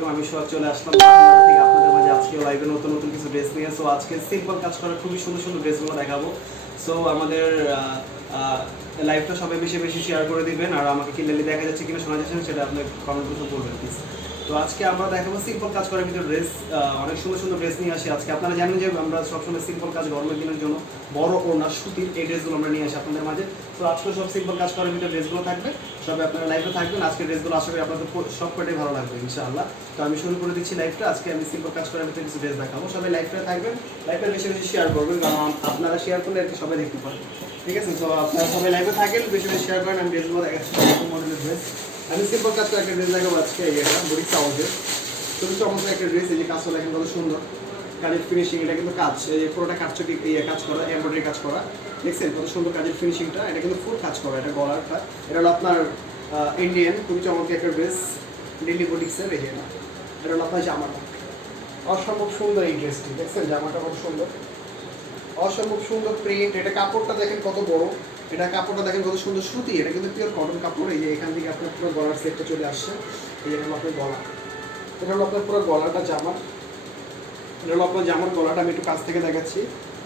আলাইকুম, আমি সোহাগ চলে আসলাম আপনাদের থেকে আপনাদের মাঝে আজকে লাইভে নতুন নতুন কিছু ড্রেস নিয়ে। সো আজকে সিম্পল কাজ করা খুবই সুন্দর সুন্দর ড্রেসগুলো দেখাবো। সো আমাদের লাইভটা সবাই বেশি বেশি শেয়ার করে দিবেন, আর আমাকে ক্লিয়ারলি দেখা যাচ্ছে কিনা শোনা যাচ্ছে সেটা আপনি কমেন্ট বক্সে বলবেন প্লিজ। তো আজকে আমরা দেখাবো সিম্পল কাজ করার ভিতরে ড্রেস, অনেক সুন্দর সুন্দর ড্রেস নিয়ে আসি আজকে। আপনারা জানেন যে আমরা সবসময় সিম্পল কাজ গরমের দিনের জন্য বড় ওড়না সুতির এই ড্রেসগুলো আমরা নিয়ে আসি আপনাদের মাঝে। তো আজকে সব সিম্পল কাজ করার ভিতরে ড্রেসগুলো থাকবে, সবাই আপনারা লাইভে থাকবেন। আজকে ড্রেসগুলো আশা করি আপনাদের সব কটাই ভালো লাগবে ইনশাআল্লাহ। তো আমি শুরু করে দিচ্ছি লাইভটা। আজকে আমি সিম্পল কাজ করার ভিতরে কিছু ড্রেস দেখাবো, সবাই লাইভটা থাকবেন, লাইভটা বেশি বেশি শেয়ার করবেন, কারণ আপনারা শেয়ার করলে আর কি সবাই দেখতে পারবেন, ঠিক আছে? তো আপনারা সবাই লাইভে থাকেন, বেশি বেশি শেয়ার করেন। আমি ড্রেসগুলো দেখাচ্ছি মডেলের ড্রেস। আমি সিম্পল কাজ করে একটা ড্রেস দেখাবো আজকে, এটা বুড়ি চাউজের খুবই চমৎকার একটা ড্রেস। এই যে কাজটা দেখেন কত সুন্দর, কাজের ফিনিশিং, এটা কিন্তু কাজ, এই পুরোটা কাজচকি কাজ করা, এমব্রয়ডারি কাজ করা, দেখছেন কত সুন্দর কাজের ফিনিশিংটা। এটা কিন্তু ফুল কাজ করা, এটা গলারটা, এটা হলো আপনার ইন্ডিয়ান খুবই চমৎকার একটা ড্রেস, দিল্লি বুটিক্সের। এই যে এটা হলো আপনার জামাটা, অসম্ভব সুন্দর এই ড্রেসটি, দেখছেন জামাটা কত সুন্দর, অসম্ভব সুন্দর প্রিন্ট। এটা কাপড়টা দেখেন কত বড়, এটা কাপড়টা দেখেন কত সুন্দর সুতি, এটা কিন্তু পিওর কটন কাপড়। এই যে এখান থেকে আপনার পুরো গলার সেটটা চলে আসছে, এই হলো আপনার গলা, এটা হলো আপনার পুরো গলাটা জামার, এটা হলো আপনার জামার গলাটা। আমি একটু কাছ থেকে দেখাচ্ছি,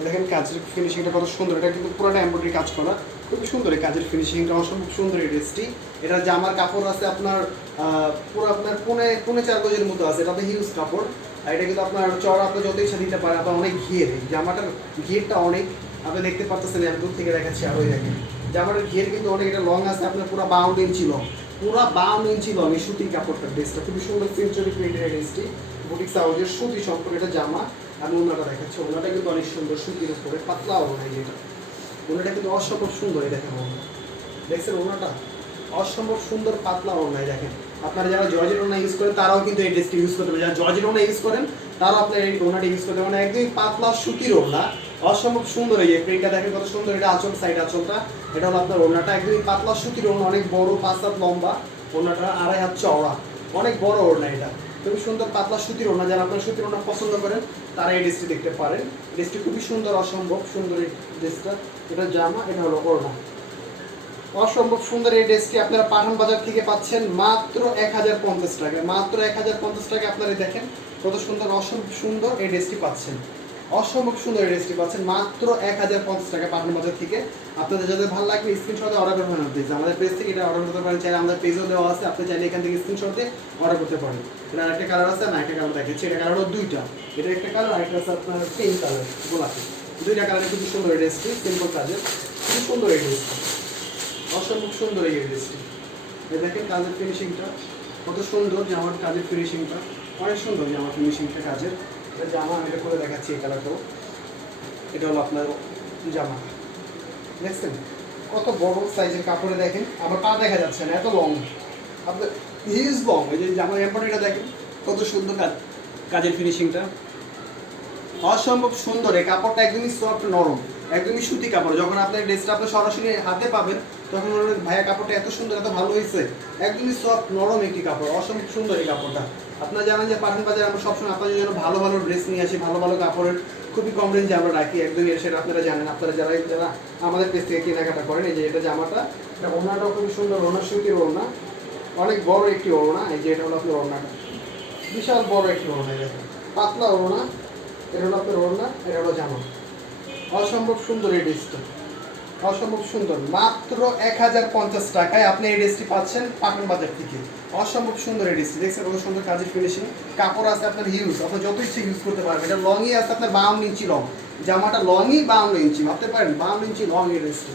দেখেন কাজের ফিনিশিংটা কত সুন্দর, এটা কিন্তু পুরোটা এমব্রয়ডারি কাজ করা, খুবই সুন্দর এই কাজের ফিনিশিংটা, অসম্ভব সুন্দর এই ড্রেসটি। এটা জামার কাপড় আছে আপনার পুরো আপনার পৌনে 4 গজের মতো আছে, এটা হিউজ কাপড়। আর এটা কিন্তু আপনার চড়া আপনি যত ইচ্ছা দিতে পারে, আপনার অনেক ঘিয়ের, জামাটার ঘিয়েরটা অনেক, আপনি দেখতে পাচ্ছেন, আমি দূর থেকে দেখাচ্ছি। আর ওই দেখেন জামাটার ঘিয়ের কিন্তু অনেক, এটা লং আছে আপনার পুরো 52 ইঞ্চি লং, পুরো 52 ইঞ্চি লং এই সুতির কাপড়টার ড্রেসটা, খুবই সুন্দর সেঞ্চুরি প্রিন্টের ড্রেসটি, বুটিক সাউজের সুতি সম্পর্কে এটা জামা। আমি ওনাটা দেখাচ্ছি, ওনাটা কিন্তু অনেক সুন্দর সুতির উপরে পাতলা ওনা, যেটা ওনাটা কিন্তু অসম্ভব সুন্দর। এই দেখেন ওনা, দেখছেন ওনাটা অসম্ভব সুন্দর পাতলা ওনায়। দেখেন আপনারা যারা জর্জেট ওনা ইউজ করেন তারাও কিন্তু এই ড্রেসটি ইউজ করতে পারেন, যারা জর্জেট ওনা ইউজ করেন তারাও আপনার এই ওনাটা ইউজ করতে পারেন, একদমই পাতলা সুতির ওনা, অসম্ভব সুন্দর। এই যে প্রিন্টটা দেখেন কত সুন্দর, এটা আঁচল, সাইড আঁচলটা, এটা হলো আপনার ওনাটা, একদমই পাতলা সুতির ওনা, অনেক বড়, 5 হাত লম্বা ওনাটা, 2.5 হাত চওড়া, অনেক বড় ওড়না। এটা খুবই সুন্দর পাতলা সুতির ওড়না, যারা আপনার সুতির ওড়না পছন্দ করেন তারা এই ড্রেসটি দেখতে পারেন। ড্রেসটি খুবই সুন্দর, অসম্ভব সুন্দর এই ড্রেসটা, এটা জামা, এটা হলো ওড়না, অসম্ভব সুন্দর এই ড্রেসটি আপনারা পাঠান বাজার থেকে পাচ্ছেন মাত্র 1050 টাকায়, মাত্র 1050 টাকায়। আপনারা দেখেন কত সুন্দর, অসম্ভব সুন্দর এই ড্রেসটি পাচ্ছেন, অসম্ভব সুন্দর এই ড্রেসটি পাচ্ছেন মাত্র 1050 টাকা পাঠান বাজার থেকে। আপনাদের যাদের ভালো লাগবে স্ক্রিনশটে অর্ডার করবেন, প্লিজ আমাদের পেজ থেকে এটা অর্ডার করতে পারেন, চাইলে আমাদের পেজও দেওয়া আছে, আপনি চাইলে এখান থেকে স্ক্রিনশটে অর্ডার করতে পারেন। এটা আরেকটা কালার আছে, না একটা কালার দেখাচ্ছি, এটা কালার হলো দুইটা, এটা একটা কালার, আরেকটা আছে আপনার পিঙ্ক কালার, গোলাপি, দুইটা কালারে খুবই সুন্দর এই ড্রেসটি, সিম্পল কাজের, খুবই সুন্দর এই ড্রেসটি, অসম্ভব সুন্দর এই ড্রেসটি। এই দেখেন কাজের ফিনিশিংটা কত সুন্দর, জামার কাজের ফিনিশিংটা অনেক সুন্দর, জামার ফিনিশিংটা কাজের। এটা জামা, আমি এটা করে দেখাচ্ছি এই কালারটাও, এটা হলো আপনার জামা, দেখছেন কত বড় সাইজের কাপড়ে, দেখেন আবার পা দেখা যাচ্ছে না, এত লং, আপনার হিউজ লং। এই যে জামার এমব্রয়ডারিটা দেখেন কত সুন্দর কাজের ফিনিশিংটা, অসম্ভব সুন্দর। এই কাপড়টা একদমই সফট, নরম, একদমই সুতি কাপড়। যখন আপনার ড্রেসটা আপনি সরাসরি হাতে পাবেন তখন বলবেন ভাইয়া কাপড়টা এত সুন্দর, এত ভালো হয়েছে, একদমই সফট নরম একটি কাপড়, অসম্ভব সুন্দর এই কাপড়টা। আপনারা জানেন যে পাঠান বাজারে আমরা সবসময় আপনাদের জন্য ভালো ভালো ড্রেস নিয়ে আসি, ভালো ভালো কাপড়ের খুবই কম রেঞ্জে আমরা রাখি, একদমই সেটা আপনারা জানেন, আপনারা যারা আমাদের পেজ থেকে কেনাকাটা করেন। এই যে এটা জামাটা, এটা ওড়নাটাও খুবই সুন্দর, ওড়না সুতির ওড়না, অনেক বড় একটি ওড়না। এই যে এটা হলো আপনার ওড়নাটা, বিশাল বড় একটি ওড়না, দেখেন পাতলা ওড়না, এটা হলো আপনার ওড়না, এটা হলো জামা, অসম্ভব সুন্দর এই ড্রেসটা, অসম্ভব সুন্দর। মাত্র 1050 টাকায় আপনি এই ড্রেসটি পাচ্ছেন পাঠান বাজার থেকে, অসম্ভব সুন্দর এই ড্রেসটি, দেখছেন কত সুন্দর কাজের ফিনিশিং, কাপড় আছে আপনার হিউজ, আপনি যত ইচ্ছে ইউজ করতে পারবেন। এটা লংই আছে আপনার 52 ইঞ্চি লং, জামাটা লংই 52 ইঞ্চি, ভাবতে পারেন 52 ইঞ্চি লং এই ড্রেসটি,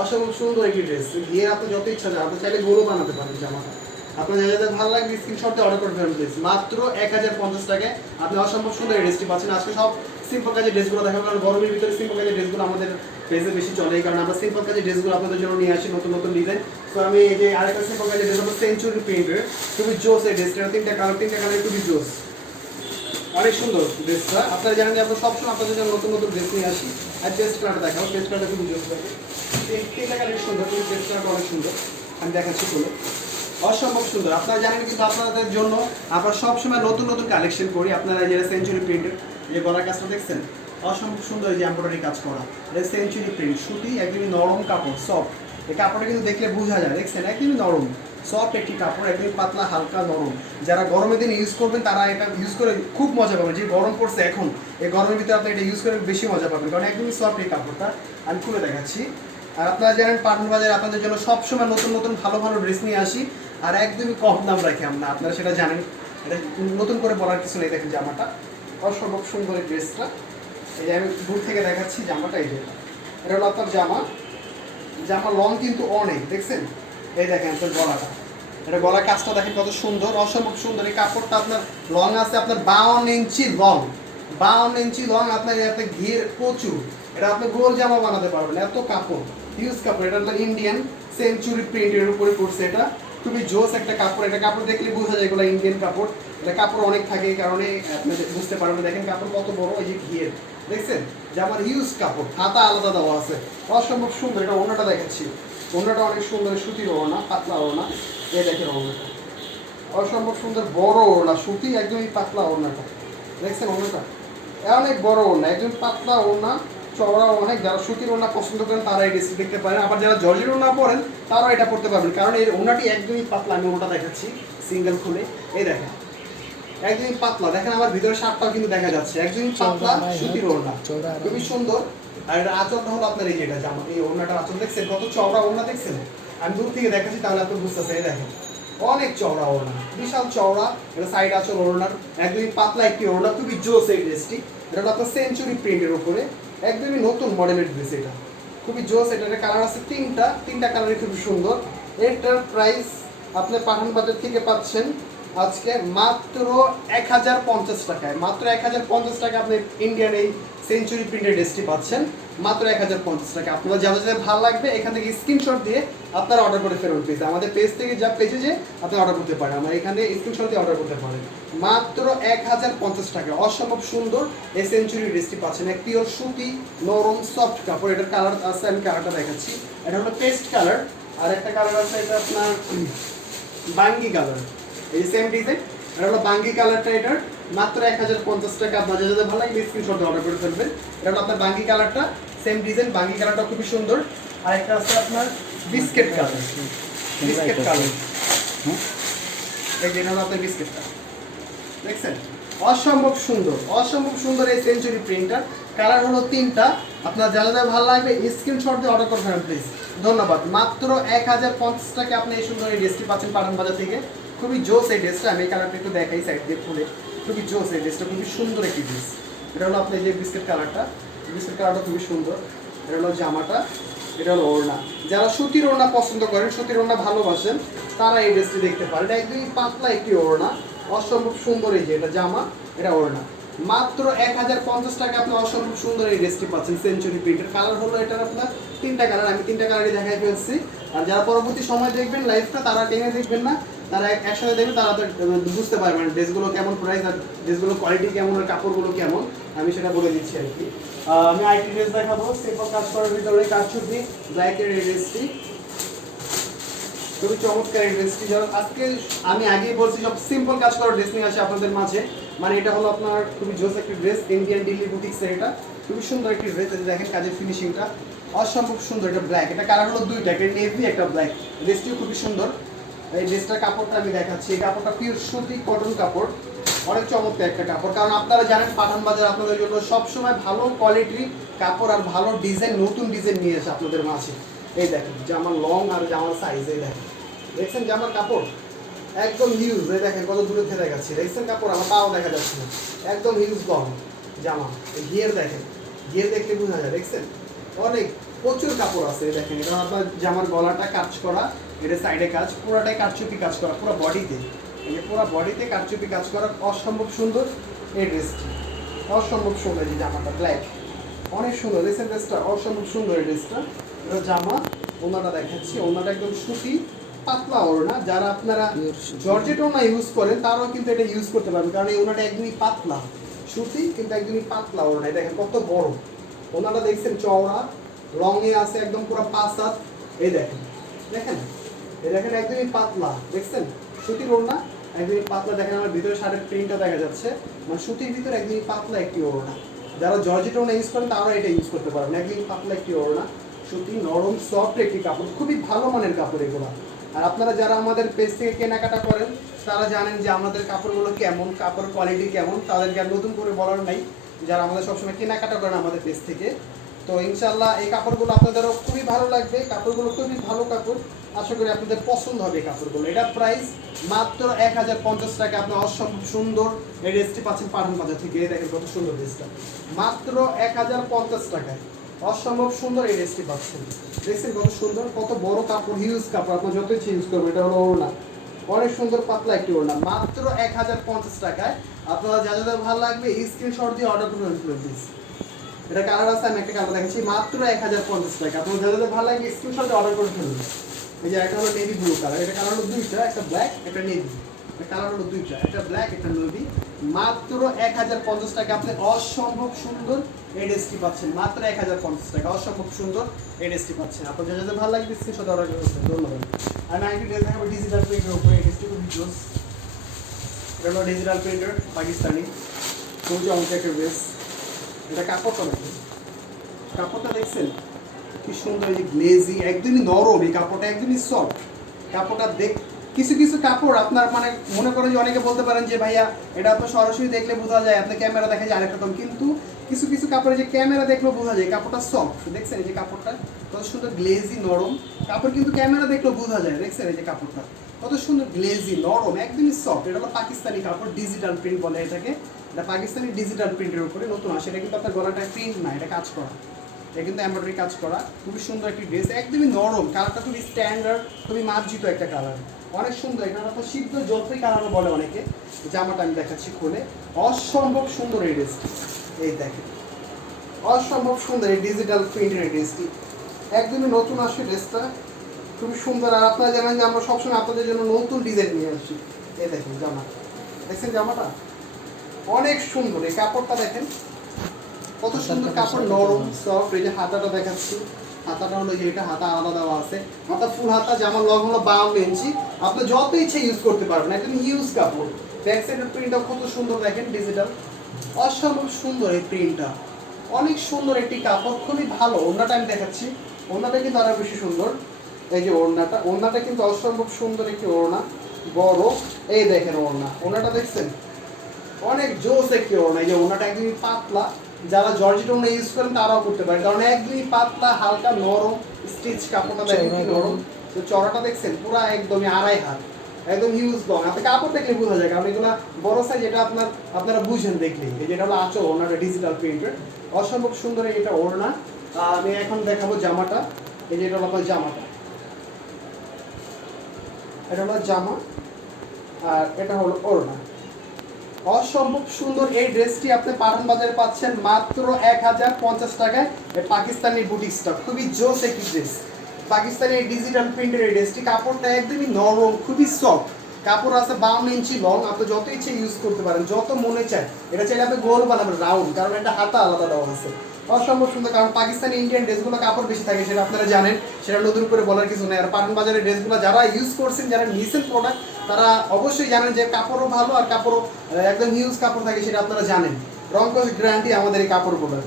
অসম্ভব সুন্দর একটি ড্রেস। গিয়ে আপনি যত ইচ্ছা যায়, আপনি চাইলে গোলও বানাতে পারেন জামাটা। আপনার যাদের ভালো লাগবে স্ক্রিনশটে অর্ডার করতে পারেন প্লিজ, মাত্র 1050 টাকায় আপনি অসম্ভব সুন্দর এই ড্রেসটি পাচ্ছেন। আজকে সব সিম্পল কাজের ড্রেসগুলো দেখাবো, কারণ গরমের ভিতরে সিম্পল কাজের ড্রেসগুলো আমাদের পেজে বেশি চলে, কারণ আমরা সিম্পল কাজের ড্রেসগুলো আপনাদের জন্য নিয়ে আসি, নতুন নতুন ডিজাইন। তো আমি এই যে আরেকটা সিম্পল কাজের ড্রেস হলো সেঞ্চুরি প্রিন্টের, খুবই জোস এই ড্রেসটা, তিনটা কালার খুবই জোস, অনেক সুন্দর ড্রেসটা। আপনারা জানেন যে আমরা সবসময় আপনাদের জন্য নতুন নতুন ড্রেস নিয়ে আসি। আর ড্রেস কালারটা দেখাও, ড্রেস কালারটা খুবই জোস থাকে, তিনটা কালার সুন্দর, কিন্তু ড্রেস কালারটা অনেক সুন্দর, আমি দেখাচ্ছি বলে, অসম্ভব সুন্দর। আপনারা জানেন কিন্তু আপনাদের জন্য আমরা সবসময় নতুন নতুন কালেকশন করি। আপনারা যেটা সেঞ্চুরি প্রিন্টের যে গলার কাজটা দেখছেন, অসম্ভব সুন্দর, এই যে এমব্রয়ডারি কাজ করা, এটা সেঞ্চুরি প্রিন্ট, সুতি, একদমই নরম কাপড়, সফট। এই কাপড়টা কিন্তু দেখলে বোঝা যায়, দেখছেন একদমই নরম, সফট একটি কাপড়, একদমই পাতলা, হালকা, নরম। যারা গরমের দিনে ইউজ করবেন তারা এটা ইউজ করে খুব মজা পাবেন। যে গরম পড়ছে এখন, এই গরমের ভিতরে আপনি এটা ইউজ করে বেশি মজা পাবেন, কারণ একদমই সফট এই কাপড়টা। আমি খুলে দেখাচ্ছি। আর আপনারা জানেন পাঠান বাজারে আপনাদের জন্য সবসময় নতুন নতুন ভালো ভালো ড্রেস নিয়ে আসি, আর একদমই কম দাম রাখি আমরা, আপনারা সেটা জানেন। এটা নতুন করে বলার কিছু নেই। দেখেন জামাটা অসম্ভব সুন্দর এই ড্রেসটা। এই যে আমি দূর থেকে দেখাচ্ছি জামাটা, এই যে এটা হলো আপনার জামা। জামা লং কিন্তু অনেক, দেখছেন? এই দেখেন আপনার গলাটা, এটা গলার কাজটা দেখেন কত সুন্দর, অসম্ভব সুন্দর। এই কাপড়টা আপনার লং আছে আপনার 52 ইঞ্চি লং, 52 ইঞ্চি লং। আপনার এতে ঘির প্রচুর, এটা আপনি গোল জামা বানাতে পারবেন, এত কাপড়, হিউজ কাপড়। এটা আপনার ইন্ডিয়ান সেঞ্চুরি প্রিন্টের উপরে পড়ছে। এটা খুবই জোস একটা কাপড়। এটা কাপড় দেখলে বোঝা যায় এগুলো ইন্ডিয়ান কাপড়। এটা কাপড় অনেক থাকে, এই কারণে আপনি বুঝতে পারবেন। দেখেন কাপড় কত বড়, এই যে ঘিয়ের, দেখছেন? জামার হিউজ কাপড়, হাতা আলাদা দেওয়া আছে, অসম্ভব সুন্দর। এটা ওড়নাটা দেখাচ্ছি, ওড়নাটা অনেক সুন্দর, সুতির ওড়না, পাতলা ওড়না। এই দেখেন ওড়নাটা অসম্ভব সুন্দর, বড় ওড়না, সুতি, একদমই পাতলা ওড়নাটা, দেখছেন? ওড়নাটা অনেক বড় ওড়না, একদম পাতলা ওড়না, চওড়া অনেক। যারা সুতির ওড়না পছন্দ করেন তারা এই ড্রেসটি দেখতে পারেন। আবার যারা জর্জের ওড়না পরেন তারাও এটা পড়তে পারবেন, কারণ এই ওড়নাটি একদমই পাতলা। আমি ওটা দেখাচ্ছি সিঙ্গেল খুলে, এই দেখেন একদমই পাতলা। দেখেন আমার ভিতরে শার্টটাও কিন্তু দেখা যাচ্ছে, একদমই পাতলা সুতির ওড়না, খুবই সুন্দর। আর এটা আঁচলটা হলো আপনার এই যেটা জামা, এই ওড়নাটার আঁচল দেখছেন কত চওড়া ওড়না, দেখছেন? আমি দূর থেকে দেখাচ্ছি তাহলে আপনি বুঝতেছেন। এই দেখেন অনেক চওড়া ওড়না, বিশাল চওড়া। এটা সাইড আঁচল ওড়নার, একদমই পাতলা একটি ওড়না, খুবই জোস এই ড্রেসটি। এটা হলো আপনার সেঞ্চুরি প্রিন্টের উপরে, একদমই নতুন মডেলের ড্রেস। এটা খুবই জোস। এটার কালার আছে তিনটা কালারই খুবই সুন্দর। এটার প্রাইস আপনি পাঠান বাজার থেকে পাচ্ছেন আজকে মাত্র 1050 টাকায়। মাত্র 1050 টাকা আপনি ইন্ডিয়ান এই সেঞ্চুরি প্রিন্টের ড্রেসটি পাচ্ছেন মাত্র 1050 টাকা। আপনারা যাদের যাদের ভালো লাগবে এখান থেকে স্ক্রিনশট দিয়ে আপনারা অর্ডার করে ফেরত পেয়েছে আমাদের পেজ থেকে, যা পেজে যে আপনি অর্ডার করতে পারেন, আমরা এখানে স্ক্রিনশট দিয়ে অর্ডার করতে পারেন মাত্র 1050 টাকা। অসম্ভব সুন্দর এই সেঞ্চুরি ড্রেসটি পাচ্ছেন, এক পিওর সুতি, নরম, সফট কাপড়। এটার কালার আছে, আমি কালারটা দেখাচ্ছি। এটা হলো পেস্ট কালার, আর একটা কালার আছে এটা আপনার বাঙ্গি কালার, এই সেম ডিজাইন। এটা হলো বাঙ্গি কালারটা, এটার মাত্র 1050 টাকা। আপনার যাদের ভালো লাগে স্ক্রিনশট অর্ডার করে ফেলবেন। এটা হলো আপনার বাঙ্গি কালারটা, সেম ডিজাইন, বাঙ্গি কালারটা খুবই সুন্দর। আর একটা আছে আপনার বিস্কিট কালার, বিস্কিট কালার, এই যে হলো আপনার বিস্কিট কালার, দেখছেন? অসম্ভব সুন্দর, অসম্ভব সুন্দর এই সেঞ্চুরি প্রিন্টার। কালার হলো তিনটা। আপনার যারা যারা ভালো লাগবে স্ক্রিনশট দিয়ে অর্ডার করবেন প্লিজ। ধন্যবাদ। মাত্র 1050 টাকা আপনি এই সুন্দর এই ড্রেসটি পাচ্ছেন পাঠান বাজার থেকে। খুবই জোস এই ড্রেসটা, আমি এই কালারটা একটু দেখাই সাইড দিয়ে খুলে। খুবই জোস এই ড্রেসটা, খুবই সুন্দর একটি ড্রেস। এটা হলো আপনার যে বিস্কিট কালারটা, বিস্কিট কালারটা খুবই সুন্দর। এটা হলো জামাটা, এটা হলো ওড়না। যারা সুতির ওড়না পছন্দ করেন, সুতির ওড়না ভালোবাসেন, তারা এই ড্রেসটি দেখতে পারেন। এটা একদমই পাতলা একটি ওড়না, অসম্ভব সুন্দর। এই যে এটা জামা, এটা ওড়না। মাত্র 1050 টাকা আপনি অসম্ভব সুন্দর এই ড্রেসটি পাচ্ছেন সেঞ্চুরি প্রিন্টের। কালার হলো এটার আপনার তিনটা কালার, আমি তিনটা কালারই দেখাই ফেলছি। আর যারা পরবর্তী সময় দেখবেন লাইভটা, তারা টেনে দেখবেন না, তারা একসাথে দেখবেন, তারা তো বুঝতে পারবেন ড্রেসগুলো কেমন প্রাইস আর ড্রেসগুলো কোয়ালিটি কেমন আর কাপড়গুলো কেমন, আমি সেটা বলে দিচ্ছি আর কি। আমি আইটি ড্রেস দেখাবো, সিম্পল কাজ করার ভিতরে কাজ ছবি ব্ল্যাকের এই ড্রেসটি, খুবই চমৎকার এই ড্রেসটি। আজকে আমি আগেই বলছি সব সিম্পল কাজ করার ড্রেস নিয়ে আসে আপনাদের মাঝে। মানে এটা হলো আপনার খুবই জোস একটি ড্রেস, ইন্ডিয়ান দিল্লি বুটিক্সের। এটা খুবই সুন্দর একটি ড্রেস, দেখেন কাজের ফিনিশিংটা অসম্ভব সুন্দর। এটা ব্ল্যাক, এটা কালার হলো দুইটা, একটা নেভি একটা ব্ল্যাক। ড্রেসটিও খুবই সুন্দর। এই ড্রেসটার কাপড়টা আমি দেখাচ্ছি, এই কাপড়টা পিওর সুতি কটন কাপড়, অনেক চমৎকার একটা কাপড়। কারণ আপনারা জানেন পাঠান বাজার আপনাদের জন্য সবসময় ভালো কোয়ালিটির কাপড় আর ভালো ডিজাইন, নতুন ডিজাইন নিয়ে আসে আপনাদের মাঝে। এই দেখেন জামার লং আর জামার সাইজ, এই দেখেন, দেখছেন জামার কাপড় একদম হিউজ। এই দেখেন কত দূরে থেকে দেখাচ্ছি, দেখছেন কাপড় আমার পাও দেখা যাচ্ছে না, একদম হিউজ লং জামা। এই ঘিয়ের দেখেন, ঘিয়ের দেখলে বোঝা যায়, দেখছেন অনেক প্রচুর কাপড় আছে। এই দেখেন এটা আপনার জামার গলাটা কাজ করা, এটা সাইডে কাজ, পুরোটাই কারচুপি কাজ করা, পুরো বডিতে, এই যে পুরো বডিতে কারচুপি কাজ করা, অসম্ভব সুন্দর এই ড্রেসটি, অসম্ভব সুন্দর। এই জামাটা ব্ল্যাক, অনেক সুন্দর, দেখছেন ড্রেসটা অসম্ভব সুন্দর এই ড্রেসটা। এটা জামা, ওনাটা দেখাচ্ছি, ওনাটা একদম সুতি পাতলা ওড়না। যারা আপনারা জর্জেট ওড়না ইউজ করেন তারাও কিন্তু এটা ইউজ করতে পারবেন, কারণ এই ওড়নাটা একদমই পাতলা সুতি, কিন্তু একদমই পাতলা ওড়না। দেখেন কত বড় ওড়নাটা, দেখছেন চওড়া, লংয়ে আছে একদম পুরো 5 হাত। এই দেখেন, দেখেন এই দেখেন একদমই পাতলা, দেখছেন সুতির ওড়না একদমই পাতলা। দেখেন আমার ভিতরে শার্টের প্রিন্টটা দেখা যাচ্ছে, মানে সুতির ভিতরে একদমই পাতলা একটি ওড়না। যারা জর্জেট ওড়না ইউজ করেন তারা এটা ইউজ করতে পারবেন, একদমই পাতলা একটি ওড়না, সুতি, নরম, সফট একটি কাপড়, খুবই ভালো মানের কাপড় এগুলো। আর আপনারা যারা আমাদের পেজ থেকে কেনাকাটা করেন তারা জানেন যে আমাদের কাপড়গুলো কেমন, কাপড় কোয়ালিটি কেমন, তাদেরকে আর নতুন করে বলার নাই, যারা আমাদের সবসময় কেনাকাটা করেন আমাদের পেজ থেকে। তো ইনশাল্লাহ এই কাপড়গুলো আপনাদেরও খুবই ভালো লাগবে, কাপড়গুলো খুবই ভালো কাপড়, আশা করি আপনাদের পছন্দ হবে এই কাপড়গুলো। এটা প্রাইস মাত্র 1050 টাকা, আপনি অসম্ভব সুন্দর এই ড্রেসটি পাচ্ছেন পাঠান বাজার থেকে। দেখেন কত সুন্দর ড্রেসটা, মাত্র 1050 টাকায় অসম্ভব সুন্দর এই ড্রেসটি পাচ্ছেন। দেখছেন কত সুন্দর, কত বড় কাপড়, হিউজ কাপড়, আপনার যতই চেঞ্জ করবেন। এটা হলো ওড়না, অনেক সুন্দর পাতলা একটি ওড়না, মাত্র 1050 টাকায়। আপনারা যা যাদের ভালো লাগবে স্ক্রিনশট দিয়ে অর্ডার করবেন প্লিজ। এটা কালার আছে, আমি একটা কালার দেখাচ্ছি, মাত্র 1050 টাকা। আপনার যা যাদের ভালো লাগবে স্ক্রিনশট দিয়ে অর্ডার করে ফেলুন। এই যে একটা হলো নেভি ব্লু কালার, এটা কালার হলো দুইটা, একটা ব্ল্যাক একটা নেভি। এটা কালার হলো দুইটা, একটা ব্ল্যাক একটা নেভি। মাত্র 1050 টাকা আপনি অসম্ভব সুন্দর এই ড্রেসটি পাচ্ছেন, মাত্র 1050 টাকা অসম্ভব সুন্দর এই ড্রেসটি পাচ্ছেন। আপনার যা যাদের ভালো লাগবে স্ক্রিনশট অর্ডার করে ফেলুন। ধন্যবাদ। আর আমি একটা ড্রেস দেখাবো ডিজিটাল প্রিন্টের উপরে, এই ড্রেসটি খুবই জোস। এটা হলো ডিজিটাল প্রিন্টার পাকিস্তানি, খুবই চমৎকার একটা ড্রেস। এটা কাপড়টা দেখেন, কাপড়টা দেখছেন কি সুন্দর, এই যে গ্লেজি, একদমই নরম, এই কাপড়টা একদমই সফট। কাপড়টা কিছু কিছু কাপড় আপনার মানে মনে করেন যে অনেকে বলতে পারেন যে ভাইয়া এটা আপনার সরাসরি দেখলে বোঝা যায়, আপনার ক্যামেরা দেখা যায় আরেক রকম, কিন্তু কিছু কিছু কাপড়ে যে ক্যামেরা দেখলেও বোঝা যায় কাপড়টা সফট। দেখছেন এই যে কাপড়টা কত সুন্দর গ্লেজি নরম কাপড়, কিন্তু ক্যামেরা দেখলেও বোঝা যায়। দেখছেন এই যে কাপড়টা কত সুন্দর গ্লেজি নরম একদমই সফট। এটা হলো পাকিস্তানি কাপড়, ডিজিটাল প্রিন্ট বলে এটাকে। এটা পাকিস্তানি ডিজিটাল প্রিন্টের উপরে নতুন আসে। এটা কিন্তু আপনার গলাটা প্রিন্ট না, এটা কাজ করা, এটা কিন্তু এমব্রয়ডারি কাজ করা, খুবই সুন্দর একটি ড্রেস, একদমই নরম, কালারটা খুবই স্ট্যান্ডার্ড, খুবই মার্জিত একটা কালার, অনেক সুন্দর। এটা আপনার সিদ্ধ জলপাই কালারও বলে অনেকে। জামাটা আমি দেখাচ্ছি খুলে, অসম্ভব সুন্দর এই ড্রেসটি। এই দেখেন অসম্ভব সুন্দর এই ডিজিটাল প্রিন্টের ড্রেসটি, একদমই নতুন আসে ড্রেসটা, খুবই সুন্দর। আর আপনারা জানেন যে আমরা সবসময় আপনাদের জন্য নতুন ডিজাইন নিয়ে আসছি। এই দেখেন জামাটা, দেখছেন জামাটা অনেক সুন্দর, এই কাপড়টা দেখেন কত সুন্দর কাপড়, নরম সফট। এই যে হাতাটা দেখাচ্ছি, হাতাটা হলো যে এটা হাতা আলাদা দেওয়া আছে, হাতা ফুল হাতা, জামার লং হলো 52 ইঞ্চি, আপনি যত ইচ্ছে ইউজ করতে পারবেন, একদম ইউজ কাপড়। ব্যাক সাইডের প্রিন্টটা কত সুন্দর দেখেন, ডিজিটাল, অসম্ভব সুন্দর এই প্রিন্টটা, অনেক সুন্দর একটি কাপড়, খুবই ভালো। ওড়নাটা আমি দেখাচ্ছি, ওড়নাটা কিন্তু আরো বেশি সুন্দর। এই যে ওড়নাটা কিন্তু অসম্ভব সুন্দর একটি ওড়না, বড়। এই দেখেন ওড়নাটা দেখছেন অনেক জোস একটি ওড়না। এই যে ওড়নাটা একদমই পাতলা, যারা জর্জেট ওড়না ইউজ করেন তারাও করতে পারে, কারণ একদমই পাতলা হালকা নরম স্টিচ, কাপড়টা দেখেন কি নরম। তো চড়াটা দেখছেন পুরো একদমই 2.5 হাত, একদম হিউজ লং। আপনি কাপড় দেখলে বোঝা যায়, কারণ এগুলো বড় সাইজ, এটা আপনারা বুঝেন দেখলেই। এই যেটা হলো আঁচল, ওড়নাটা ডিজিটাল প্রিন্টের, অসম্ভব সুন্দর এটা ওড়না। আমি এখন দেখাবো জামাটা। এই যে এটা হলো আপনার জামাটা, এটা হলো জামা, আর এটা হলো ওড়না। অসম্ভব সুন্দর এই ড্রেসটি আপনি পাঠান বাজারে পাচ্ছেন মাত্র 1050 টাকায়। পাকিস্তানি বুটিক্সটা খুবই জোস একটি ড্রেস, পাকিস্তানি এই ডিজিটাল প্রিন্টের এই ড্রেসটি, কাপড়টা একদমই নরম, খুবই সফট, কাপড় আছে 52 ইঞ্চি লং, আপনি যত ইচ্ছে ইউজ করতে পারেন, যত মনে চায়। এটা চাইলে আপনি গোল বানাবেন রাউন্ড, কারণ এটা হাতা আলাদা দেওয়া আছে, অসম্ভব সুন্দর। কারণ পাকিস্তানি ইন্ডিয়ান ড্রেসগুলো কাপড় বেশি থাকে, সেটা আপনারা জানেন, সেটা নতুন করে বলার কিছু নেই। আর পাঠান বাজারের ড্রেসগুলো যারা ইউজ করছেন, যারা নিয়েছেন প্রোডাক্ট, তারা অবশ্যই জানেন যে কাপড়ও ভালো আর কাপড়ও একদম হিউজ কাপড় থাকে, সেটা আপনারা জানেন। রংকস গ্যারান্টি আমাদের এই কাপড়গুলোর।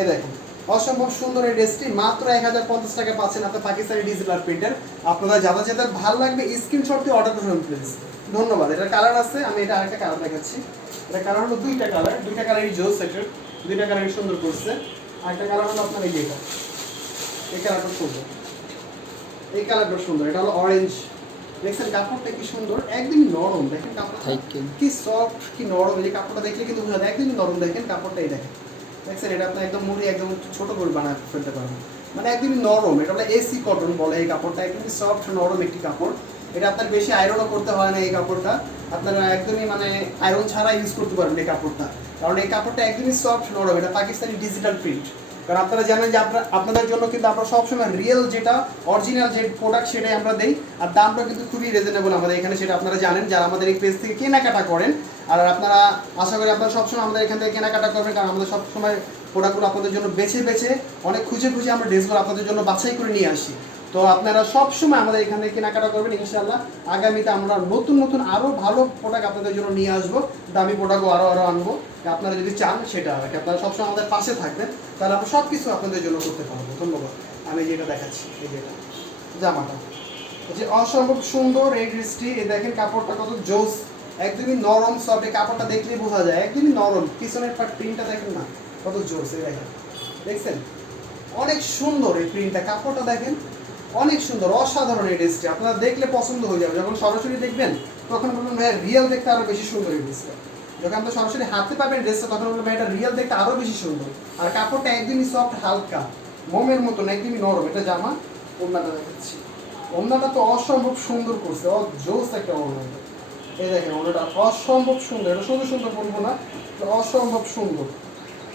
এই দেখেন অসম্ভব সুন্দর এই ড্রেসটি মাত্র 1050 টাকা পাচ্ছেন আপনার পাকিস্তানি ডিজিটাল প্রিন্টার। আপনারা যাদের ভালো লাগবে স্ক্রিনশট দিয়ে অর্ডার করুন প্লিজ। ধন্যবাদ। এটা কালার আছে, আমি এটা আরেকটা কালার দেখাচ্ছি। এটা কালার হলো দুইটা কালারই জোস, সেটের দুইটা কালারই সুন্দর করছে। আরেকটা কালার হলো আপনার এই কালারটা সুন্দর, এই কালারটা সুন্দর, এটা হলো অরেঞ্জ। দেখছেন কাপড়টা কি সুন্দর, একদমই নরম, দেখেন কাপড়টা কি সফট কি নরম। এই যে কাপড়টা দেখলে কিন্তু বোঝা যায় একদমই নরম, দেখেন কাপড়টাই দেখেন, দেখছেন এটা আপনার একদম মুড়ি একদম ছোট করে বানায় ফেলতে পারবেন, মানে একদমই নরম। এটা হলো এসি কটন বলে এই কাপড়টা, একদমই সফট নরম একটি কাপড়। এটা আপনার বেশি আয়রনও করতে হয় না, এই কাপড়টা আপনারা একদমই মানে আয়রন ছাড়া ইউজ করতে পারবেন এই কাপড়টা, কারণ এই কাপড়টা একদমই সফট নরম। এটা পাকিস্তানি ডিজিটাল প্রিন্ট, কারণ আপনারা জানেন যে আপনাদের জন্য কিন্তু আমরা সবসময় রিয়েল যেটা অরিজিনাল যে প্রোডাক্ট সেটাই আমরা দেই, আর দামটা কিন্তু খুবই রিজনেবল আমাদের এখানে, সেটা আপনারা জানেন যারা আমাদের এই পেজ থেকে কেনাকাটা করেন। আর আপনারা আশা করি আপনারা সবসময় আমাদের এখান থেকে কেনাকাটা করবেন, কারণ আমাদের সবসময় প্রোডাক্টগুলো আপনাদের জন্য বেছে অনেক খুঁজে আমরা ড্রেসগুলো আপনাদের জন্য বাছাই করে নিয়ে আসি। তো আপনারা সবসময় আমাদের এখান থেকে কেনাকাটা করবেন, ইনশাআল্লাহ আগামীতে আমরা নতুন আরও ভালো প্রোডাক্ট আপনাদের জন্য নিয়ে আসবো, দামি প্রোডাক্টও আরও আনবো। আপনারা যদি চান সেটা আর কি, আপনারা সবসময় আমাদের পাশে থাকবেন, তাহলে আমরা সব কিছু আপনাদের জন্য করতে পারবো। ধন্যবাদ। আমি যেটা দেখাচ্ছি এই যেটা জামাটা, যে অসম্ভব সুন্দর এই ড্রেসটি, এই দেখেন কাপড়টা কত জোস, একদমই নরম সফট, এই কাপড়টা দেখলেই বোঝা যায় একদমই নরম। পিছনের পার্ট প্রিন্টটা দেখেন না কত জোস, এই দেখেন, দেখছেন অনেক সুন্দর এই প্রিন্টটা, কাপড়টা দেখেন অনেক সুন্দর, অসাধারণ এই ড্রেসটি। আপনারা দেখলে পছন্দ হয়ে যাবে, যখন সরাসরি দেখবেন তখন বলবেন ভাই রিয়েল দেখতে আরও বেশি সুন্দর এই ড্রেসটা। যখন আপনি সরাসরি হাতে পাবেন ড্রেসটা তখন বলবেন ভাই এটা রিয়েল দেখতে আরও বেশি সুন্দর। আর কাপড়টা একদমই সফট, হালকা মোমের মতন, একদমই নরম। এটা জামা, ওড়নাটা দেখাচ্ছি, ওড়নাটা তো অসম্ভব সুন্দর করছে, জোস একটা ওড়না। এই দেখেন ওড়নাটা অসম্ভব সুন্দর, এটা শুধু সুন্দর বলবো না, অসম্ভব সুন্দর,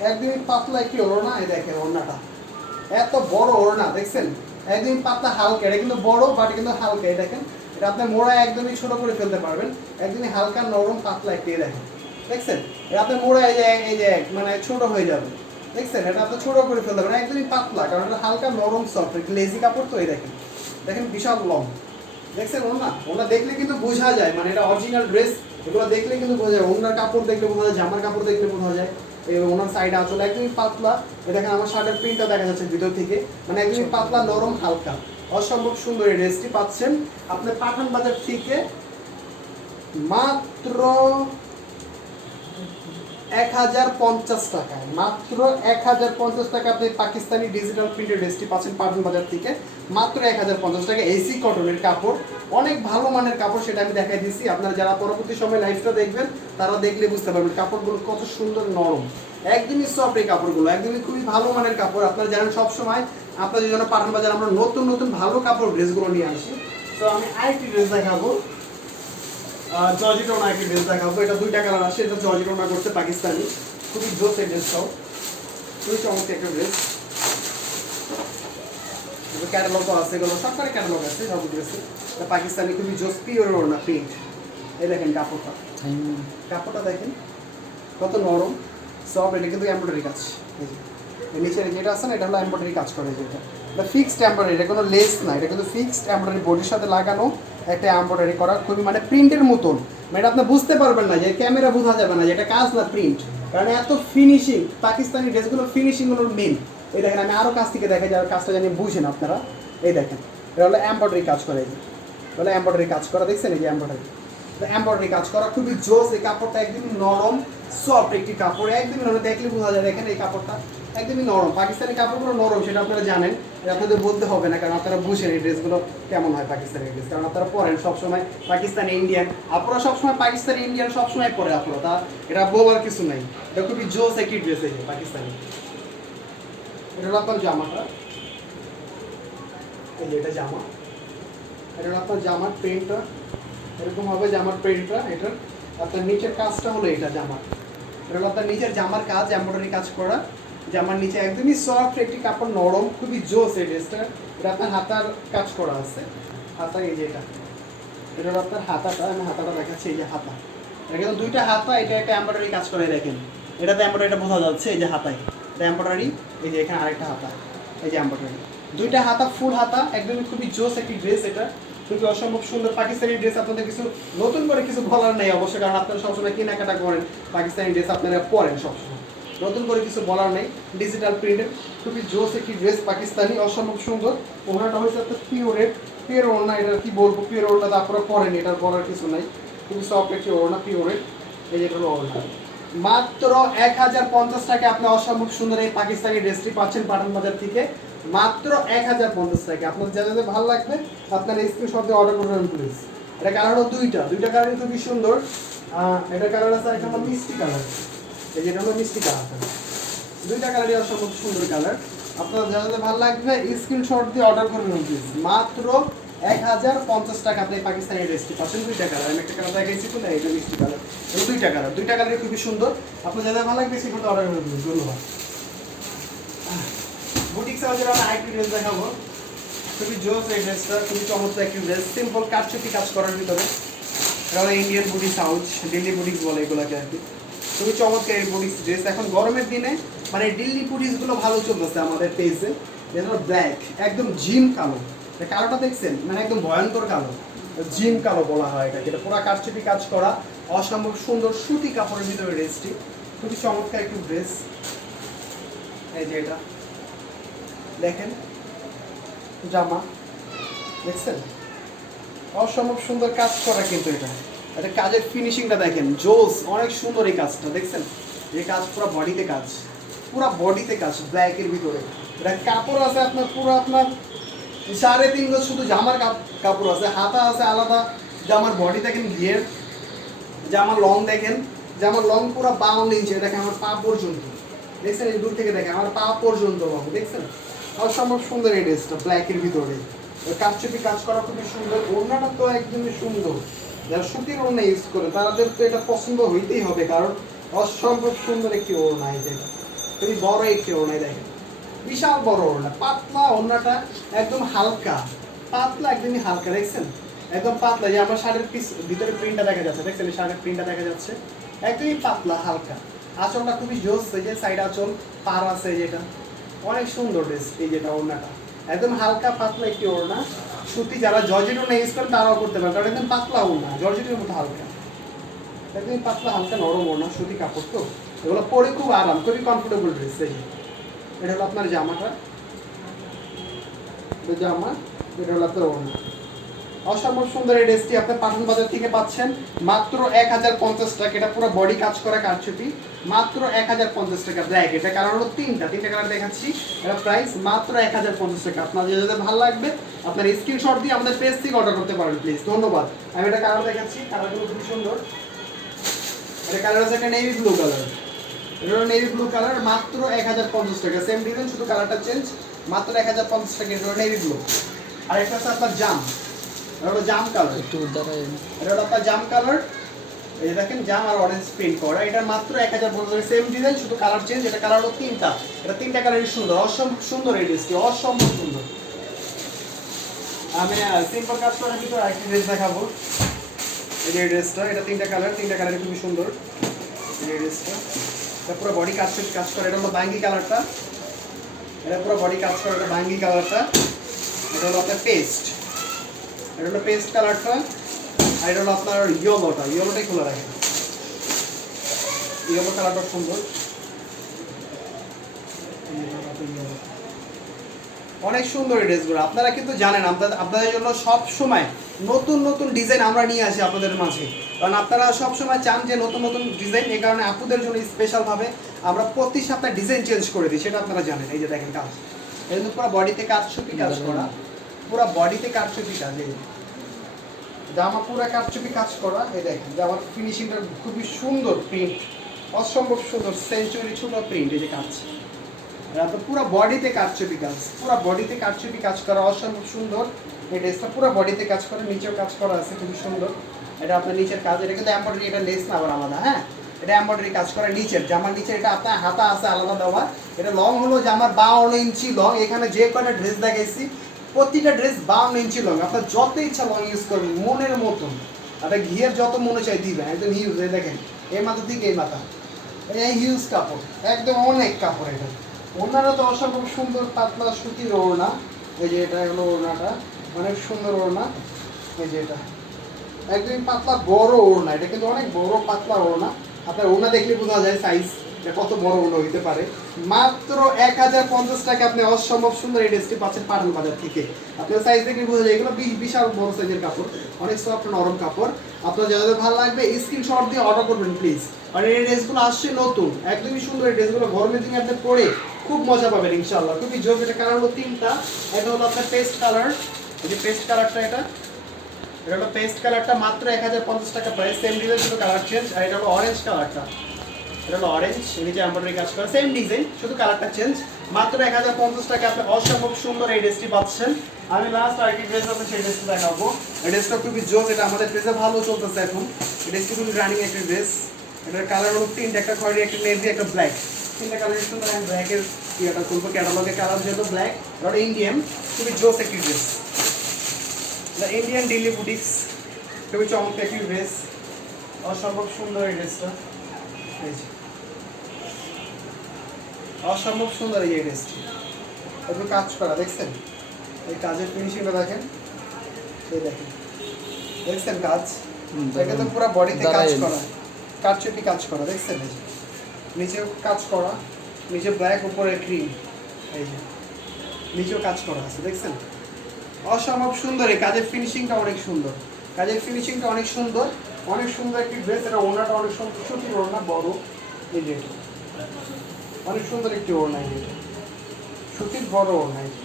একদমই পাতলা একটি ওড়না। এই দেখেন ওড়নাটা এত বড় ওড়না, দেখছেন একদমই পাতলা হালকা, এটা কিন্তু বড় বাট কিন্তু হালকা। এই দেখেন এটা আপনি মোড়া একদমই ছোট করে ফেলতে পারবেন, একদমই হালকা নরম পাতলা একটি। দেখেন দেখছেন এটা আপনি মোড়া এই যে মানে ছোট হয়ে যাবে, দেখছেন এটা আপনি ছোট করে ফেলতে পারবেন, একদমই পাতলা, কারণ এটা হালকা নরম সফট, লেজি কাপড় তো। এই দেখেন দেখেন বিশাল লং, দেখছেন ওনা, ওনা দেখলে কিন্তু বোঝা যায় মানে এটা অরিজিনাল ড্রেস, এগুলো দেখলে কিন্তু বোঝা যায়। ওনার কাপড় দেখলে বোঝা যায়, জামার কাপড় দেখলে বোঝা যায়। এই ওনার সাইড আঁচল একদমই পাতলা, দেখেন আমার শার্টের প্রিন্টটা দেখা যাচ্ছে ভিতর থেকে, মানে একদমই পাতলা নরম হালকা, অসম্ভব সুন্দর। এই ড্রেসটি পাচ্ছেন আপনি পাঠান বাজার থেকে মাত্র 1050 টাকায়, মাত্র 1050 টাকা আপনি পাকিস্তানি ডিজিটাল প্রিন্টের ড্রেসটি পাচ্ছেন পাঠান বাজার থেকে মাত্র 1050 টাকা। এসি কটনের কাপড়, অনেক ভালো মানের কাপড়, সেটা আমি দেখাই দিচ্ছি। আপনারা যারা পরবর্তী সময় লাইভটা দেখবেন তারা দেখলে বুঝতে পারবেন কাপড়গুলো কত সুন্দর নরম, একদমই সফট এই কাপড়গুলো, একদমই খুবই ভালো মানের কাপড়। আপনারা জানেন সবসময় আপনাদের জন্য পাঠান বাজার আমরা নতুন নতুন ভালো কাপড় ড্রেসগুলো নিয়ে আসি। তো আমি আরেকটি ড্রেস দেখাবো, জর্জেট ওনা একটি ড্রেস দেখাবো। এটা 2টা কালার আসে, এটা জর্জেট ওনা করছে পাকিস্তানি, খুবই জোস এই ড্রেসটাও, খুবই চমৎকার একটা ড্রেস। ক্যাটালগও আছে, এগুলো সবটার ক্যাটালগ আছে সব ড্রেসে। এটা পাকিস্তানি খুবই জোস পিওর ওনা প্রিন্ট। এই দেখেন কাপড়টা, কাপড়টা দেখেন কত নরম সফট, এটা কিন্তু এমব্রয়ডারি কাজ। এই নিচে যেটা আছে না এটা হলো এমব্রয়ডারি কাজ করে, যেটা এটা ফিক্সড এমব্রয়ডারি, এটা কোনো লেস না, এটা কিন্তু ফিক্সড এমব্রয়ডারি বডির সাথে লাগানো একটা এমব্রয়ডারি করা, খুবই মানে প্রিন্টের মতন, মানে আপনি বুঝতে পারবেন না যে ক্যামেরা বোঝা যাবে না যে এটা কাজ না প্রিন্ট, কারণ এত ফিনিশিং। পাকিস্তানি ড্রেসগুলো ফিনিশিংগুলোর মেন। এই দেখেন আমি আরও কাছ থেকে দেখা যায়, কাজটা জানি বুঝেন আপনারা। এই দেখেন এটা হলো এমব্রয়ডারি কাজ করে, এই হলো এমব্রয়ডারি কাজ করা, দেখছেন এই যে এমব্রয়ডারি, এমব্রয়ডারি কাজ করা খুবই জোস। এই কাপড়টা একদমই নরম সফট একটি কাপড়, একদমই নরম, দেখলে বোঝা যায়। দেখেন এই কাপড়টা একদমই নরম, পাকিস্তানি কাপড়গুলো নরম, সেটা আপনারা জানেন, আপনাদের বলতে হবে না, কারণ আপনারা বুঝেন এই ড্রেসগুলো কেমন হয় পাকিস্তানি ড্রেস, কারণ আপনারা পরেন সবসময় পাকিস্তানি ইন্ডিয়ান, আপনারা সবসময় পাকিস্তানি ইন্ডিয়ান সবসময় পরে আপনারা, তা এটা বলার কিছু নাই। এটা খুবই জোস একটি ড্রেস এই যে পাকিস্তানি। এটা হলো আপনার জামাটা, এই যে এটা জামা, এটা হলো আপনার জামার প্রিন্টটা, এরকম হবে জামার প্রিন্টটা। এটার আপনার নিচের কাজটা হলো এটা জামার, এটা হলো আপনার নিচের জামার কাজ, এমব্রয়ডারি কাজ করা, জামার নিচে একদমই সফট একটি কাপড়, নরম, খুবই জোস এই ড্রেসটা। এটা আপনার হাতার কাজ করা আছে, হাতা এই যে এটা হলো আপনার হাতাটা, আমি হাতাটা দেখাচ্ছি, এই যে হাতা, এটা কিন্তু 2টা হাতা, এটা একটা এমব্রয়ডারি কাজ করে, দেখেন এটাতে এমব্রয়ডারিটা বোঝা যাচ্ছে, এই যে হাতায় এটা এমব্রয়ডারি, এই যে এখানে আরেকটা হাতা, এই যে এমব্রয়ডারি, 2টা হাতা ফুল হাতা, একদমই খুবই জোস একটি ড্রেস। এটা খুবই অসম্ভব সুন্দর পাকিস্তানি ড্রেস। আপনাদের কিছু নতুন করে কিছু বলার নেই অবশ্যই, কারণ আপনারা সবসময় কেনাকাটা করেন পাকিস্তানি ড্রেস, আপনারা পরেন সবসময়, নতুন করে কিছু বলার নেই। ডিজিটাল প্রিন্টের খুবই জোস একটি ড্রেস পাকিস্তানি, অসম্ভব সুন্দর। ওনাটা হয়েছে আপনার পিওর ওড়না, এটা কি বলবো, পিওর ওড়না আপনারা পরেন, এটার বলার কিছু নাই, খুবই সফট একটি ওড়না পিওরের। এই যে হলো ওড়না, মাত্র 1050 টাকা আপনি অসম্ভব সুন্দর এই পাকিস্তানি ড্রেসটি পাচ্ছেন পাঠান বাজার থেকে মাত্র 1050 টাকা। আপনার যা যাতে ভালো লাগবে আপনার স্ক্রিনশট দিয়ে অর্ডার করবেন প্লিজ। এটা কালার হলো দুইটা কালার খুবই সুন্দর। এটা কালার আছে, একটা হলো মিষ্টি কালার, এই যেটা হলো মিষ্টি কালার, 2টা কালারই অসম্ভব সুন্দর কালার। আপনার যা যাতে ভালো লাগবে স্ক্রিনশট দিয়ে অর্ডার করবেন প্লিজ। মাত্র 1050 টাকা আপনি পাকিস্তানি ড্রেসটি পাচ্ছেন। 2টা কালার, আমি একটা কালার দেখাইছি তো, এটা মিষ্টি কালার, 2টা কালারই খুবই সুন্দর। আপনার যা ভালো লাগবে সেটা অর্ডার করবেন প্লিজ। ধন্যবাদ। বুটিক সাউজের আমরা আরেকটি ড্রেস দেখাবো, খুবই জোস এই ড্রেসটা, খুবই চমৎকার একটি ড্রেস, সিম্পল কাটচুপি কাজ করার ভিতরে। এটা হলো ইন্ডিয়ান বুটিক সাউজ, দিল্লি বুটিক্স বলে এগুলোকে আর কি। খুবই চমৎকার এই বুটিক্স ড্রেস, এখন গরমের দিনে মানে দিল্লি বুটিক্সগুলো ভালো চলতেছে আমাদের পেজে। এটা হলো ব্ল্যাক, একদম জিম কালো, কালোটা দেখছেন মানে একদম ভয়ঙ্কর কালো, জিম কালো বলা হয় এটাকে। এটা পুরো কাটচুপি কাজ করা, অসম্ভব সুন্দর সুতি কাপড়ের ভিতরে ড্রেসটি, খুবই চমৎকার একটি ড্রেস। এই যে এটা দেখেন জামা, দেখছেন অসম্ভব সুন্দর কাজ করা কিন্তু এটা কাজের ফিনিশিংটা দেখেন, জোস, অনেক সুন্দর এই কাজটা দেখছেন। এই কাজ পুরো বডিতে কাজ, পুরো বডিতে কাজ ব্ল্যাকের ভিতরে। এটা কাপড় আছে আপনার পুরো আপনার 3.5 গজ শুধু জামার কাপড় আছে, হাতা আছে আলাদা। জামার বডি দেখেন ঘিয়ের, জামার লং দেখেন, জামার লং পুরো 52 ইঞ্চি, এটা আমার পা পর্যন্ত দেখছেন। এই দূর থেকে দেখেন আমার পা পর্যন্ত লং দেখছেন। অসম্ভব সুন্দর এই ড্রেসটা ব্ল্যাকের ভিতরে, কাজচুপি কাজ করা খুবই সুন্দর। ওড়নাটা তো একদমই সুন্দর, যারা সুতির ওড়না ইউজ করে তাদের তো এটা পছন্দ হইতেই হবে, কারণ অসম্ভব সুন্দর একটি ওড়না। এই যেটা খুবই বড় একটি ওড়না দেখেন, বিশাল বড় ওড়না, পাতলা ওড়নাটা, একদম হালকা পাতলা, একদমই হালকা দেখছেন, একদম পাতলা। যে আমার শার্টের পিস ভিতরে প্রিন্টটা দেখা যাচ্ছে দেখছেন, এই শার্টের প্রিন্টটা দেখা যাচ্ছে, একদমই পাতলা হালকা। আঁচলটা খুবই জোস, এই যে সাইড আঁচল পার আছে, যেটা অনেক সুন্দর ড্রেস। এই যেটা ওড়নাটা একদম হালকা পাতলা একটি ওড়না, সুতি। যারা জর্জেট ওড়না ইউজ করেন তারাও করতে পারেন, কারণ একদম পাতলা ওড়না, জর্জেটের মতো হালকা, একদম পাতলা হালকা নরম ওড়না, সুতি কাপড় তো, এগুলো পরে খুব আরাম, খুবই কমফোর্টেবল ড্রেস। এই এটা হলো আপনার জামাটা, জামা, এটা হলো আপনার ওড়না। অসম্ভব সুন্দর এই ড্রেসটি আপনি পাঠান বাজার থেকে পাচ্ছেন মাত্র 1050 টাকা। এটা পুরো বডি কাজ করা কারচুপি, মাত্র 1050 টাকা ব্ল্যাক। এটা কালার হলো তিনটা কালার দেখাচ্ছি, এটা প্রাইস মাত্র 1050 টাকা। আপনার যদি ভালো লাগবে আপনার স্ক্রিনশট দিয়ে আমাদের পেজ থেকে অর্ডার করতে পারেন প্লিজ। ধন্যবাদ। আমি এটা কালার দেখাচ্ছি, কালারগুলো খুবই সুন্দর। এটা কালার আছে একটা নেভি ব্লু কালার, এটা হলো নেভি ব্লু কালার, মাত্র 1050 টাকা। সেম ডিজাইন, শুধু কালারটা চেঞ্জ, মাত্র 1050 টাকা। এটা হলো নেভি ব্লু। আর একটা আছে আপনার জাম, এটা হলো জাম কালার, এটা হলো আপনার জাম কালার। এই যে দেখেন জাম আর অরেঞ্জ প্রিন্ট করা, এটা মাত্র 1050 টাকা। সেম ডিজাইন, শুধু কালার চেঞ্জ। এটা কালার হলো তিনটা, এটা তিনটা কালারই সুন্দর, অসম্ভব সুন্দর এই ড্রেসটি, অসম্ভব সুন্দর। আমি সিম্পল কাজ করার ভিতরে আরেকটি ড্রেস দেখাবো। এই যে ড্রেসটা, এটা তিনটা কালার খুবই সুন্দর। এই ড্রেসটা এটা পুরো বডি কাজ করে, এটা হলো বাঙ্গি কালারটা, এটা পুরো বডি কাজ করে, এটা বাঙ্গি কালারটা। এটা হলো আপনার পেস্ট, এটা হলো পেস্ট কালারটা। আর এটা হলো আপনার ইয়েলোটাই খোলা রাখেন, ইয়েলো কালারটা সুন্দর, অনেক সুন্দর এই ড্রেসগুলো। আপনারা কিন্তু জানেন আপনাদের জন্য সব সময় নতুন নতুন ডিজাইন আমরা নিয়ে আসি আপনাদের মাঝে, কারণ আপনারা সব সময় চান যে নতুন নতুন ডিজাইন। এই কারণে আপুদের জন্য স্পেশালভাবে আমরা প্রতি সপ্তাহে ডিজাইন চেঞ্জ করে দিই, সেটা আপনারা জানেন। এই যে দেখেন কাজ, এই কিন্তু পুরো বডিতে কারচুপি কাজ করা, পুরো বডিতে কারচুপি কাজ। এই জামা পুরো কারচুপি কাজ করা। এই দেখেন জামার ফিনিশিংটা খুবই সুন্দর, প্রিন্ট অসম্ভব সুন্দর, সেঞ্চুরি ছোট প্রিন্ট। এই যে কাজ পুরো বডিতে কারচুপি কাজ, পুরো বডিতে কারচুপি কাজ করা, অসম্ভব সুন্দর। এই ড্রেসটা পুরো বডিতে কাজ করা, নিচেও কাজ করা আছে খুবই সুন্দর। এটা আপনার নিচের কাজ, এটা কিন্তু এমব্রয়ডারি, এটা লেস না আবার আলাদা, হ্যাঁ এটা এমব্রয়ডারি কাজ করা নিচের, জামার নিচে। এটা আপনার হাতা আছে আলাদা দেওয়া। এটা লং হলো জামার 52 ইঞ্চি লং। এখানে যে কয়টা ড্রেস দেখাইছি প্রতিটা ড্রেস 52 ইঞ্চি লং। আপনার যত ইচ্ছা লং ইউজ করবেন মনের মতন, এটা ঘিয়ের যত মনে চাই দিবেন, একদম হিউজ। এই দেখেন এই মাথা থেকে এই মাথা, এই হিউজ কাপড়, একদম অনেক কাপড়। এটা ওড়নাটা তো অসম্ভব সুন্দর, পাতলা সুতির ওড়না। এই যে এটা হলো ওড়নাটা, অনেক সুন্দর ওড়না। এই যে এটা একদমই পাতলা বড় ওড়না, এটা কিন্তু অনেক বড় পাতলা ওড়না। আপনার ওড়না দেখলে বোঝা যায় সাইজ এটা কত বড় ওড়না হইতে পারে। মাত্র 1050 টাকা আপনি অসম্ভব সুন্দর এই ড্রেসটি পাচ্ছেন পাঠান বাজার থেকে। আপনার সাইজ দেখলে বোঝা যায় এগুলো বিশাল বড় সাইজের কাপড়, অনেক সফট নরম কাপড়। আপনার যাদের ভালো লাগবে স্ক্রিনশট দিয়ে অর্ডার করবেন প্লিজ। আর এই ড্রেসগুলো আসছে নতুন, একদমই সুন্দর এই ড্রেসগুলো, গরমের দিনে আপনি পরে খুব মজা পাবেন ইনশাআল্লাহ। খুবই জোর। এটা কালার হলো তিনটা, এটা হলো আপনার পেস্ট কালার, এই যে পেস্ট কালারটা, এটা হলো পেস্ট কালারটা, মাত্র 1050 টাকা প্রাইস। সেম ডিজাইন, শুধু কালার চেঞ্জ। আর এটা হলো অরেঞ্জ কালারটা, এটা হলো অরেঞ্জ, নিচে এমব্রয়ডারি কাজ করা, সেম ডিজাইন শুধু কালারটা চেঞ্জ। মাত্র 1050 টাকা আপনি অসম্ভব সুন্দর এই ড্রেসটি পাচ্ছেন। আমি লাস্ট আরেকটি ড্রেস আছে সেই ড্রেসটা দেখাবো। এই ড্রেসটা খুবই জোর, এটা আমাদের ড্রেসে ভালো চলতেছে এখন। এই ড্রেসটি খুবই রানিং একটা ড্রেস। এটার কালার হলো তিনটা, একটা খয়েরি, একটা নেভি, একটা ব্ল্যাক। তিনটা কালারের সুন্দর। আমি ব্ল্যাকের ইয়েটা খুলবো, ক্যাটালগের কালার যেহেতু ব্ল্যাক, এটা ইন্ডিয়ান, খুবই জোস একটি ড্রেস। ইন্ডিয়ান ডেইলি বুটিক্স, খুবই চমৎকার একটি ড্রেস, অসম্ভব সুন্দর এই ড্রেসটা। অসম্ভব সুন্দর এই ড্রেসটি, একটু কাজ করা দেখছেন, এই কাজের ফিনিশিংটা দেখেন, এই দেখেন দেখছেন কাজ, এটা তো পুরো বডিতে কাজ করা, কারচুপি কাজ করা দেখছেন। এই যে নিচেও কাজ করা, নিচে ব্ল্যাক উপরে ক্রিম, এই যে নিচেও কাজ করা আছে দেখছেন। অসম্ভব সুন্দর, এই কাজের ফিনিশিংটা অনেক সুন্দর, কাজের ফিনিশিংটা অনেক সুন্দর, অনেক সুন্দর একটি ড্রেস। এটা ওড়নাটা অনেক সুন্দর, সুতির ওড়না বড়, এই যে এটা। অনেক সুন্দর একটি ওড়না, এই যে এটা। সুতির বড় ওড়না, এই যে।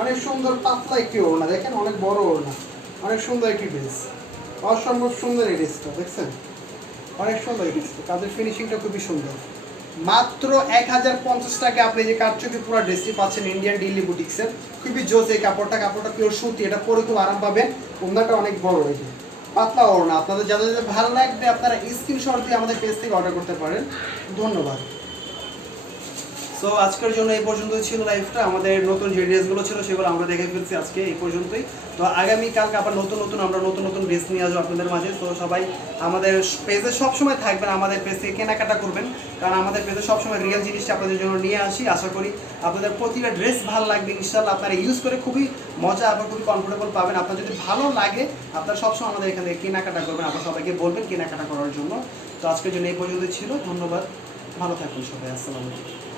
অনেক সুন্দর পাতলা একটি ওড়না, দেখেন অনেক বড় ওড়না, অনেক সুন্দর একটি ড্রেস, অসম্ভব সুন্দর এই ড্রেসটা, দেখছেন অনেক সুন্দর এই ড্রেসটা, কাজের ফিনিশিংটা খুবই সুন্দর। মাত্র 1050 টাকা আপনি যে কারচুপি পুরো ড্রেসটি পাচ্ছেন ইন্ডিয়ান ডেইলি বুটিক্সের। খুবই জোস এই কাপড়টা পিওর সুতি, এটা পরে খুব আরাম পাবেন। ওড়নাটা অনেক বড়, এই যে পাতলা ওড়না। আপনাদের যাদের যাদের ভালো লাগবে আপনারা স্ক্রিনশট দিয়ে আমাদের পেজ থেকে অর্ডার করতে পারেন। ধন্যবাদ। সো আজকের জন্য এই পর্যন্তই ছিল লাইভটা। আমাদের নতুন যে ড্রেসগুলো ছিল সেগুলো আমরা দেখে ফেলছি আজকে এই পর্যন্তই। তো আগামীকালকে আবার আমরা নতুন নতুন ড্রেস নিয়ে আসবো আপনাদের মাঝে। তো সবাই আমাদের পেজে সবসময় থাকবেন, আমাদের পেজ থেকে কেনাকাটা করবেন, কারণ আমাদের পেজে সবসময় রিয়েল জিনিসটা আপনাদের জন্য নিয়ে আসি। আশা করি আপনাদের প্রতিটা ড্রেস ভালো লাগবে ইনশাল্লাহ। আপনারা ইউজ করে খুবই মজা, আবার খুবই কমফোর্টেবল পাবেন। আপনার যদি ভালো লাগে আপনারা সবসময় আমাদের এখান থেকে কেনাকাটা করবেন, আপনারা সবাইকে বলবেন কেনাকাটা করার জন্য। তো আজকের জন্য এই পর্যন্তই ছিল, ধন্যবাদ, ভালো থাকুন সবাই, আসসালামু আলাইকুম।